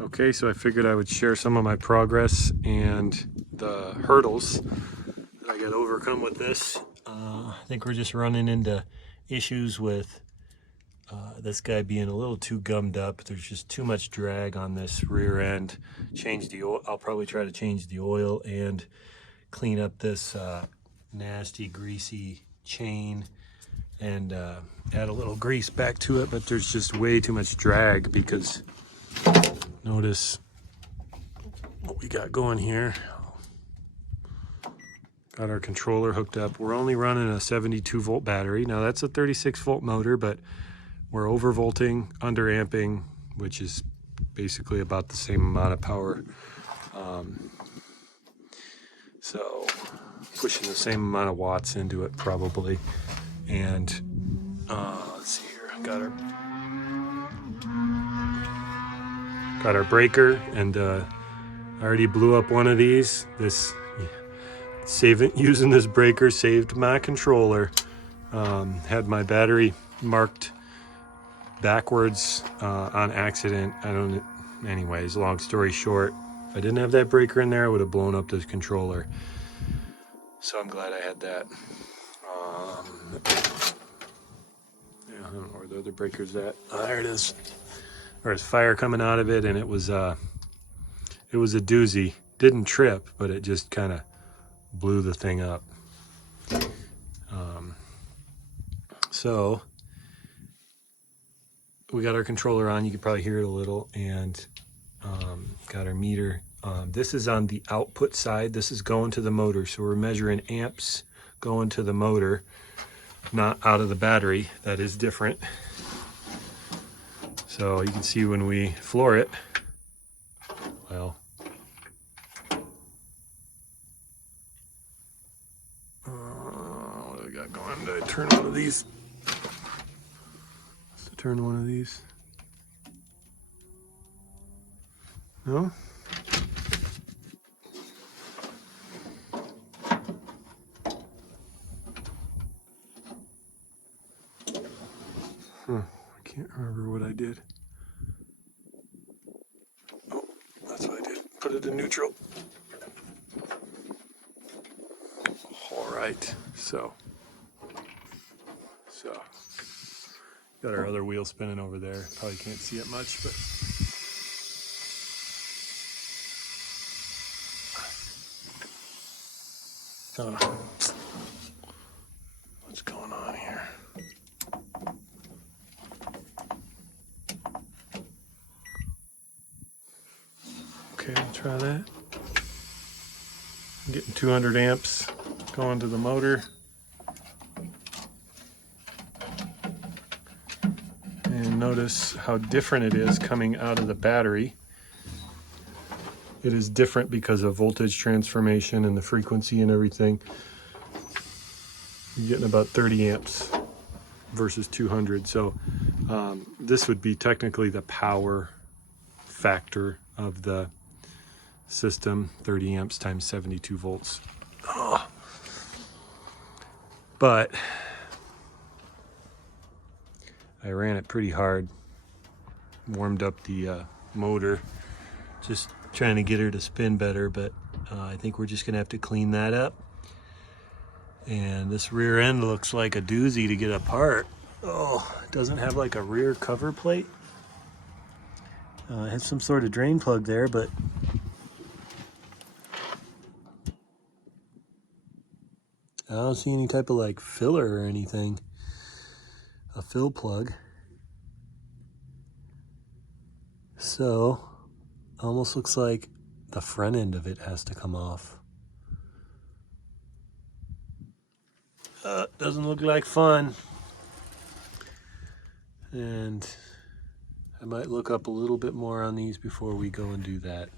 Okay, so I figured I would share some of my progress and the hurdles that I got overcome with this. I think we're just running into issues with this guy being a little too gummed up. There's just too much drag on this rear end. Change the oil. I'll probably try to change the oil and clean up this nasty, greasy chain and add a little grease back to it. But there's just way too much drag because notice what we got going here. Got our controller hooked up. We're only running a 72 volt battery. Now that's a 36 volt motor, but we're overvolting, underamping, which is basically about the same amount of power. So pushing the same amount of watts into it probably. And let's see here, got our breaker, and I already blew up one of these. Using this breaker saved my controller. Had my battery marked backwards on accident. Anyways, long story short, if I didn't have that breaker in there, I would have blown up this controller. So I'm glad I had that. Yeah, I don't know where the other breaker's at. There it is. There's fire coming out of it, and it was a doozy. Didn't trip, but it just kind of blew the thing up. So we got our controller on. You could probably hear it a little, and got our meter. This is on the output side. This is going to the motor, so we're measuring amps going to the motor, not out of the battery. That is different. So you can see when we floor it, well, what do I got going? Did I turn one of these? Turn one of these. No? I can't remember what I did. Oh, that's what I did. Put it in neutral. All right, so got our other wheel spinning over there. Probably can't see it much, but what's going on here? Okay, I'll try that. I'm getting 200 amps going to the motor. And notice how different it is coming out of the battery. It is different because of voltage transformation and the frequency and everything. You're getting about 30 amps versus 200. So this would be technically the power factor of the system, 30 amps times 72 volts. Oh. But I ran it pretty hard, warmed up the motor, just trying to get her to spin better, but I think we're just gonna have to clean that up. And this rear end looks like a doozy to get apart. Oh, it doesn't have like a rear cover plate. It has some sort of drain plug there, but I don't see any type of like filler or anything. A fill plug. So almost looks like the front end of it has to come off. Doesn't look like fun. And I might look up a little bit more on these before we go and do that.